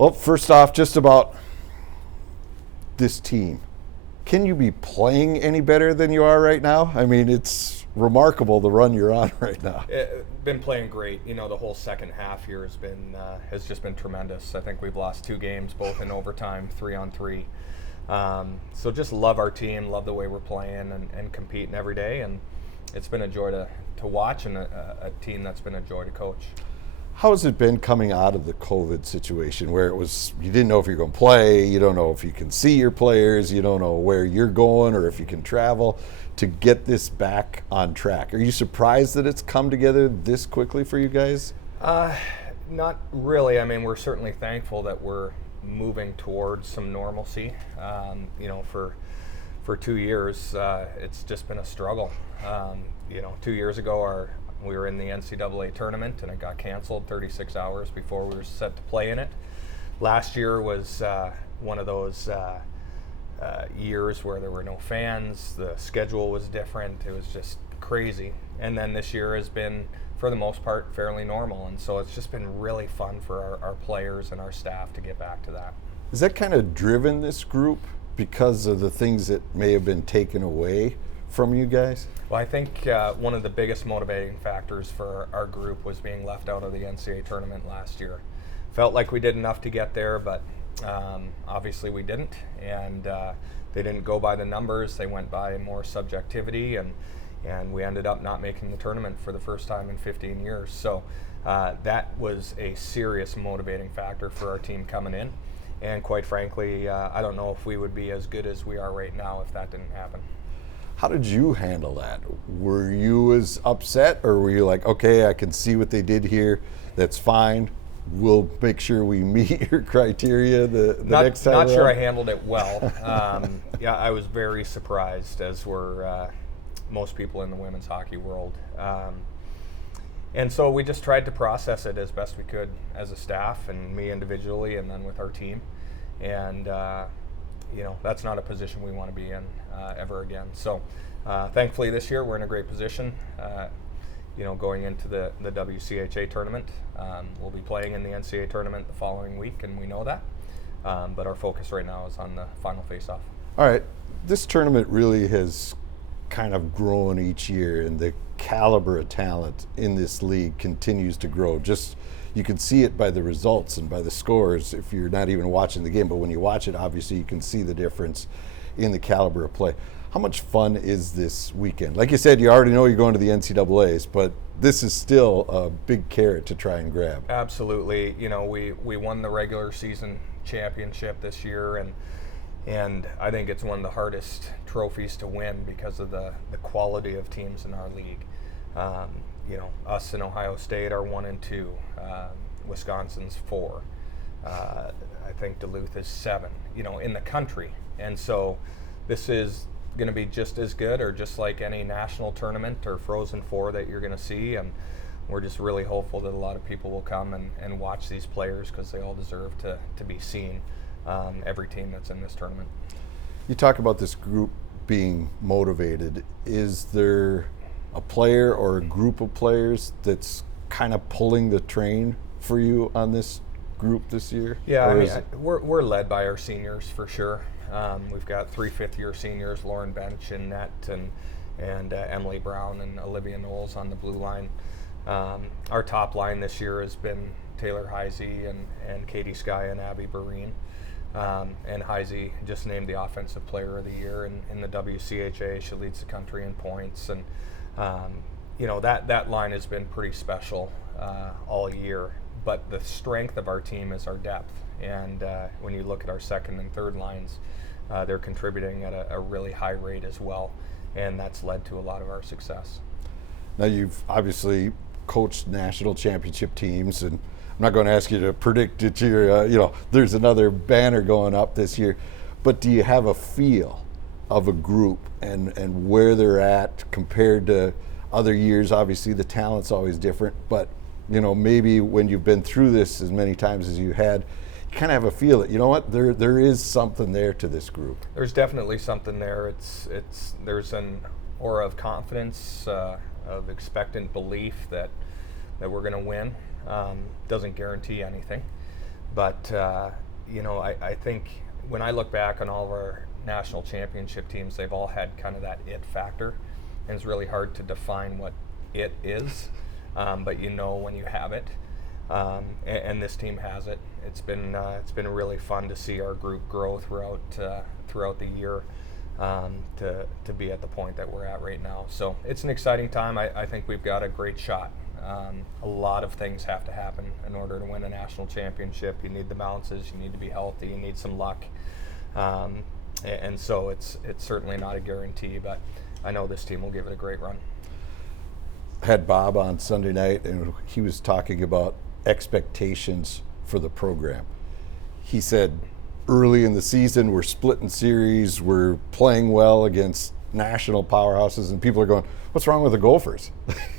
Well, first off, just about this team. Can you be playing any better than you are right now? I mean, it's remarkable the run you're on right now. Been playing great. You know, the whole second half here has just been tremendous. I think we've lost 2 games, both in overtime, 3-on-3. So just love our team, love the way we're playing and competing every day. And it's been a joy to watch and a team that's been a joy to coach. How has it been coming out of the COVID situation where it was you didn't know if you're going to play, you don't know if you can see your players, you don't know where you're going or if you can travel, to get this back on track? Are you surprised that it's come together this quickly for you guys? Not really. I mean, we're certainly thankful that we're moving towards some normalcy. You know, for 2 years, it's just been a struggle. You know, 2 years ago, we were in the NCAA tournament and it got canceled 36 hours before we were set to play in it. Last year was one of those years where there were no fans, the schedule was different, it was just crazy. And then this year has been, for the most part, fairly normal. And so it's just been really fun for our players and our staff to get back to that. Is that kind of driven this group because of the things that may have been taken away from you guys? Well, I think one of the biggest motivating factors for our group was being left out of the NCAA tournament last year. Felt like we did enough to get there, but obviously we didn't. And they didn't go by the numbers, they went by more subjectivity, and we ended up not making the tournament for the first time in 15 years. So that was a serious motivating factor for our team coming in. And quite frankly, I don't know if we would be as good as we are right now if that didn't happen. How did you handle that? Were you as upset, or were you like, okay, I can see what they did here, that's fine, we'll make sure we meet your criteria the next time? Not sure I handled it well. Yeah, I was very surprised, as were most people in the women's hockey world. And so we just tried to process it as best we could as a staff, and me individually, and then with our team. And you know, that's not a position we want to be in ever again. So thankfully this year we're in a great position. You know, going into the WCHA tournament. We'll be playing in the NCAA tournament the following week, and we know that. But our focus right now is on the Final Faceoff. All right, this tournament really has kind of grown each year, and the caliber of talent in this league continues to grow. Just you can see it by the results and by the scores if you're not even watching the game, but when you watch it, obviously you can see the difference in the caliber of play. How much fun is this weekend? Like you said, you already know you're going to the NCAAs, but this is still a big carrot to try and grab. Absolutely. You know, we won the regular season championship this year, and I think it's one of the hardest trophies to win because of the quality of teams in our league. You know, us and Ohio State are 1 and 2. Wisconsin's 4. I think Duluth is 7. You know, in the country, and so this is going to be just as good, or just like any national tournament or Frozen Four that you're going to see. And we're just really hopeful that a lot of people will come and watch these players, because they all deserve to be seen. Every team that's in this tournament. You talk about this group being motivated. Is there a player or a group of players that's kind of pulling the train for you on this group this year? Yeah, I mean, we're led by our seniors for sure. We've got 3 fifth-year seniors, Lauren Bench and Net, and Emily Brown and Olivia Knowles on the blue line. Our top line this year has been Taylor Heisey and Katie Skye and Abby Barine. And Heisey just named the Offensive Player of the Year in the WCHA. She leads the country in points, and you know, that line has been pretty special all year. But the strength of our team is our depth, and when you look at our second and third lines, they're contributing at a really high rate as well, and that's led to a lot of our success. Now, you've obviously coached national championship teams, and I'm not going to ask you to predict that you're, you know, there's another banner going up this year, but do you have a feel of a group and where they're at compared to other years? Obviously the talent's always different, but you know, maybe when you've been through this as many times as you had, you kind of have a feel that, you know what, there is something there to this group. There's definitely something there. There's an aura of confidence, of expectant belief that we're going to win. Doesn't guarantee anything, But I think when I look back on all of our national championship teams, they've all had kind of that it factor, and it's really hard to define what it is, but when you have it, and this team has it. It's been really fun to see our group grow throughout the year, to be at the point that we're at right now. So it's an exciting time. I think we've got a great shot. A lot of things have to happen in order to win a national championship. You need the bounces, you need to be healthy, you need some luck, and so it's certainly not a guarantee, but I know this team will give it a great run. Had Bob on Sunday night, and he was talking about expectations for the program. He said early in the season we're splitting series, we're playing well against national powerhouses, and people are going, what's wrong with the Gophers?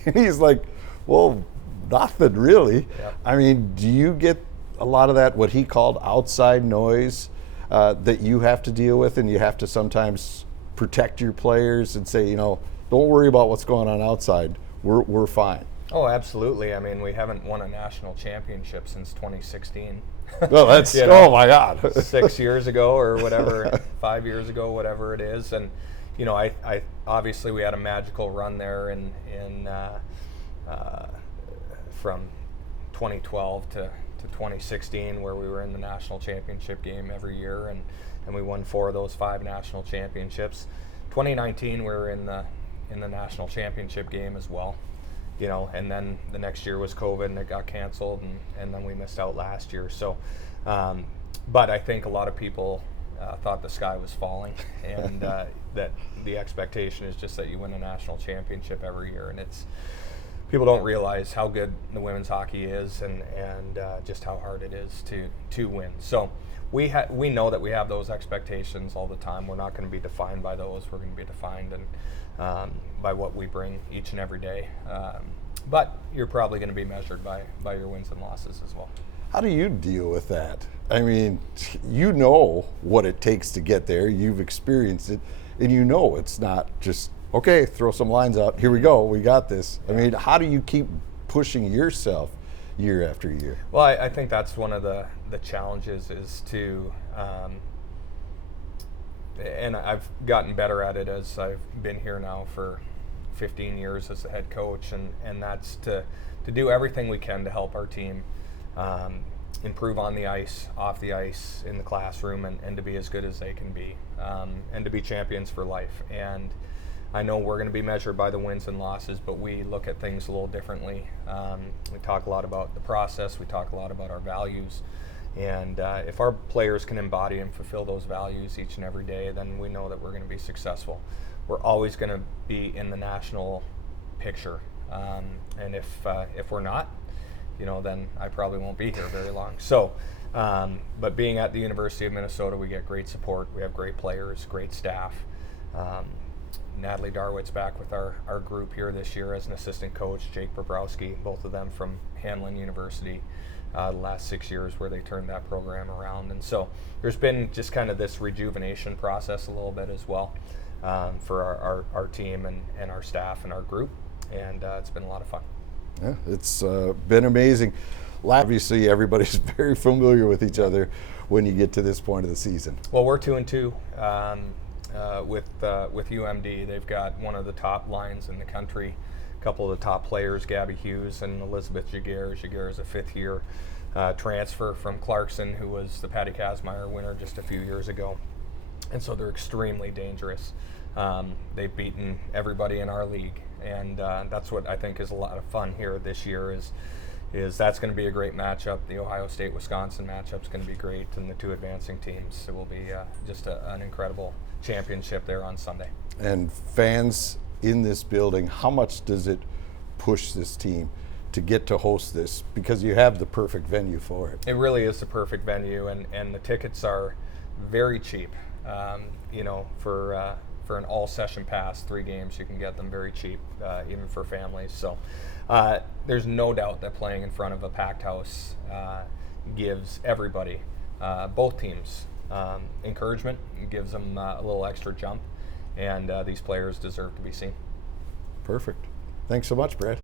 And he's like, well, nothing really. Yep. I mean, do you get a lot of that, what he called outside noise, that you have to deal with, and you have to sometimes protect your players and say, don't worry about what's going on outside, we're fine? Oh, absolutely. I mean, we haven't won a national championship since 2016. Well, that's, oh my God. 6 years ago or whatever, 5 years ago, whatever it is. And, I obviously we had a magical run there in from 2012 to 2016, where we were in the national championship game every year, and we won 4 of those 5 national championships. 2019, we were in the national championship game as well. And then the next year was COVID and it got canceled, and then we missed out last year. So, but I think a lot of people thought the sky was falling, and that the expectation is just that you win a national championship every year, and people don't realize how good the women's hockey is, and just how hard it is to win. So we know that we have those expectations all the time. We're not going to be defined by those. We're going to be defined by what we bring each and every day. But you're probably going to be measured by your wins and losses as well. How do you deal with that? I mean, you know what it takes to get there. You've experienced it, and it's not just, okay, throw some lines out, here we go, we got this. I mean, how do you keep pushing yourself year after year? Well, I think that's one of the challenges is to, and I've gotten better at it as I've been here now for 15 years as the head coach, and that's to do everything we can to help our team improve on the ice, off the ice, in the classroom, and to be as good as they can be, and to be champions for life. And I know we're going to be measured by the wins and losses, but we look at things a little differently. We talk a lot about the process, we talk a lot about our values, and if our players can embody and fulfill those values each and every day, then we know that we're going to be successful. We're always going to be in the national picture, and if we're not, then I probably won't be here very long. So, but being at the University of Minnesota, we get great support. We have great players, great staff. Natalie Darwitt's back with our group here this year as an assistant coach. Jake Bobrowski, both of them from Hamline University, the last 6 years where they turned that program around. And so there's been just kind of this rejuvenation process a little bit as well for our team and our staff and our group. And it's been a lot of fun. Yeah, it's been amazing. Obviously, everybody's very familiar with each other when you get to this point of the season. Well, we're 2-2 with UMD. They've got one of the top lines in the country, a couple of the top players, Gabby Hughes and Elizabeth Jaguar. Jaguar is a fifth-year transfer from Clarkson, who was the Patty Kazmaier winner just a few years ago. And so they're extremely dangerous. They've beaten everybody in our league, and that's what I think is a lot of fun here this year is that's going to be a great matchup. The Ohio State-Wisconsin matchup is going to be great, and the 2 advancing teams. It will be just an incredible championship there on Sunday. And fans in this building, how much does it push this team to get to host this? Because you have the perfect venue for it. It really is the perfect venue, and the tickets are very cheap. For an all-session pass, 3 games, you can get them very cheap, even for families. So there's no doubt that playing in front of a packed house gives everybody, both teams, encouragement. It gives them a little extra jump, and these players deserve to be seen. Perfect. Thanks so much, Brad.